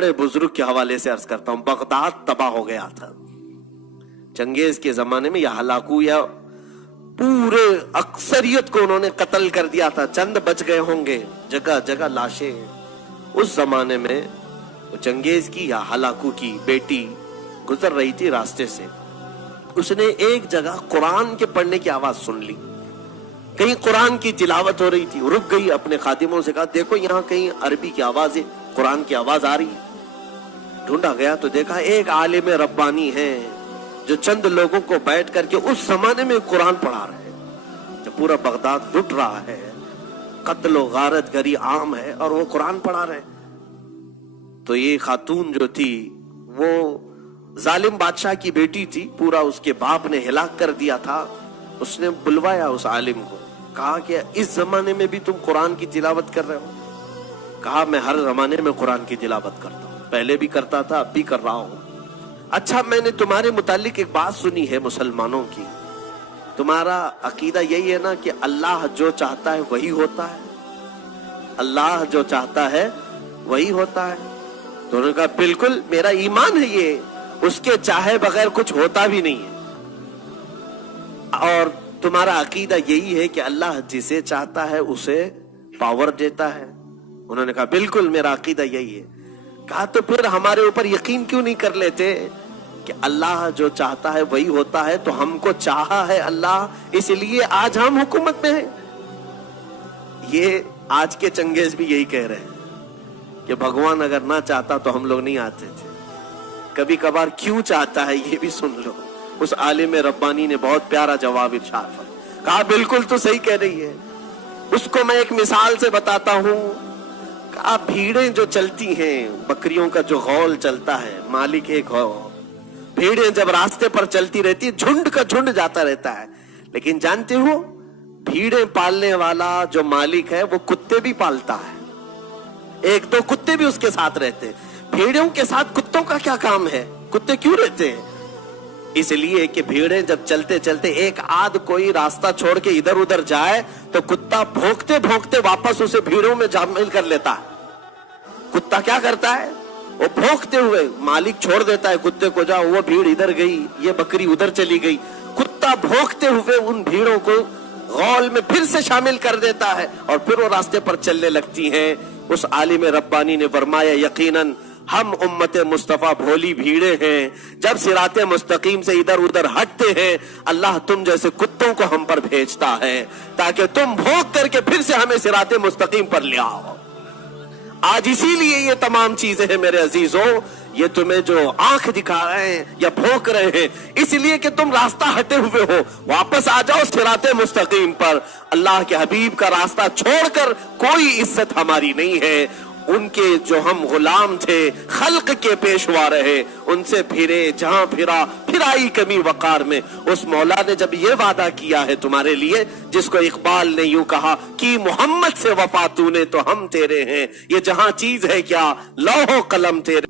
بڑے بزرگ کے حوالے سے عرض کرتا ہوں، بغداد تباہ ہو گیا تھا چنگیز کے زمانے میں. یہ ہلاکو یا پورے اکثریت کو انہوں نے قتل کر دیا تھا، چند بچ گئے ہوں گے، جگہ جگہ لاشیں. اس زمانے میں چنگیز کی یا ہلاکو کی بیٹی گزر رہی تھی راستے سے. اس نے ایک جگہ قرآن کے پڑھنے کی آواز سن لی، کہیں قرآن کی تلاوت ہو رہی تھی. رک گئی، اپنے خادموں سے کہا دیکھو یہاں کہیں عربی کی آواز ہے، قرآن کی آواز آ رہی ہے. ڈھونڈا گیا تو دیکھا ایک عالم ربانی ہے جو چند لوگوں کو بیٹھ کر کے اس زمانے میں قرآن پڑھا رہے ہیں. جب پورا بغداد لٹ رہا ہے، قتل و غارت گری عام ہے، اور وہ قرآن پڑھا رہے. تو یہ خاتون جو تھی وہ ظالم بادشاہ کی بیٹی تھی، پورا اس کے باپ نے ہلاک کر دیا تھا. اس نے بلوایا اس عالم کو، کہا کہ اس زمانے میں بھی تم قرآن کی تلاوت کر رہے ہو؟ کہا میں ہر زمانے میں قرآن کی تلاوت کرتا ہوں، پہلے بھی کرتا تھا اب بھی کر رہا ہوں. اچھا میں نے تمہارے متعلق ایک بات سنی ہے مسلمانوں کی، تمہارا عقیدہ یہی ہے نا کہ اللہ جو چاہتا ہے وہی ہوتا ہے؟ اللہ جو چاہتا ہے وہی ہوتا ہے. تو انہوں نے کہا بالکل میرا ایمان ہے یہ، اس کے چاہے بغیر کچھ ہوتا بھی نہیں ہے. اور تمہارا عقیدہ یہی ہے کہ اللہ جسے چاہتا ہے اسے پاور دیتا ہے؟ انہوں نے کہا بالکل میرا عقیدہ یہی ہے. کہا تو پھر ہمارے اوپر یقین کیوں نہیں کر لیتے کہ اللہ جو چاہتا ہے وہی ہوتا ہے؟ تو ہم کو چاہا ہے اللہ، اس لیے آج ہم حکومت میں ہیں. یہ آج کے چنگیز بھی یہی کہہ رہے ہیں کہ بھگوان اگر نہ چاہتا تو ہم لوگ نہیں آتے تھے. کبھی کبھار کیوں چاہتا ہے یہ بھی سن لو. اس عالم ربانی نے بہت پیارا جواب ارشاد فرمایا، کہا بالکل تو صحیح کہہ رہی ہے. اس کو میں ایک مثال سے بتاتا ہوں. کہا بھیڑیں جو چلتی ہیں، بکریوں کا جو غول چلتا ہے، مالک ایک ہو، بھیڑیں جب راستے پر چلتی رہتی جھنڈ کا جھنڈ جاتا رہتا ہے، لیکن جانتے ہو بھیڑیں پالنے والا جو مالک ہے وہ کتے بھی پالتا ہے. ایک دو کتے بھی اس کے ساتھ رہتے ہیں. بھیڑوں کے ساتھ کتوں کا کیا کام ہے؟ کتے کیوں رہتے ہیں؟ اس لیے کہ بھیڑیں جب چلتے چلتے ایک آدھ کوئی راستہ چھوڑ کے ادھر ادھر جائے تو کتا بھونکتے بھونکتے واپس اسے بھیڑوں میں شامل کر لیتا ہے. کتا کیا کرتا ہے؟ وہ بھونکتے ہوئے مالک چھوڑ دیتا ہے کتے کو، جاؤ وہ بھیڑ ادھر گئی، یہ بکری ادھر چلی گئی. کتا بھونکتے ہوئے ان بھیڑوں کو غول میں پھر سے شامل کر دیتا ہے اور پھر وہ راستے پر چلنے لگتی ہیں. اس عالم ربانی نے فرمایا یقیناً ہم امت مصطفیٰ بھولی بھیڑیں ہیں، جب صراط مستقیم سے ادھر ادھر ہٹتے ہیں اللہ تم جیسے کتوں کو ہم پر بھیجتا ہے تاکہ تم بھونک کر کے پھر سے ہمیں صراط مستقیم پر لے آؤ. آج اسی لیے یہ تمام چیزیں ہیں میرے عزیزوں. یہ تمہیں جو آنکھ دکھا رہے ہیں یا بھونک رہے ہیں اس لیے کہ تم راستہ ہٹے ہوئے ہو. واپس آ جاؤ صراط مستقیم پر. اللہ کے حبیب کا راستہ چھوڑ کر کوئی عزت ہماری نہیں ہے. ان کے جو ہم غلام تھے، خلق کے پیشوا رہے، ان سے پھرے جہاں پھرا پھر آئی کمی وقار میں. اس مولا نے جب یہ وعدہ کیا ہے تمہارے لیے، جس کو اقبال نے یوں کہا کہ محمد سے وفا تو نے تو ہم تیرے ہیں، یہ جہاں چیز ہے کیا لوح و قلم تیرے.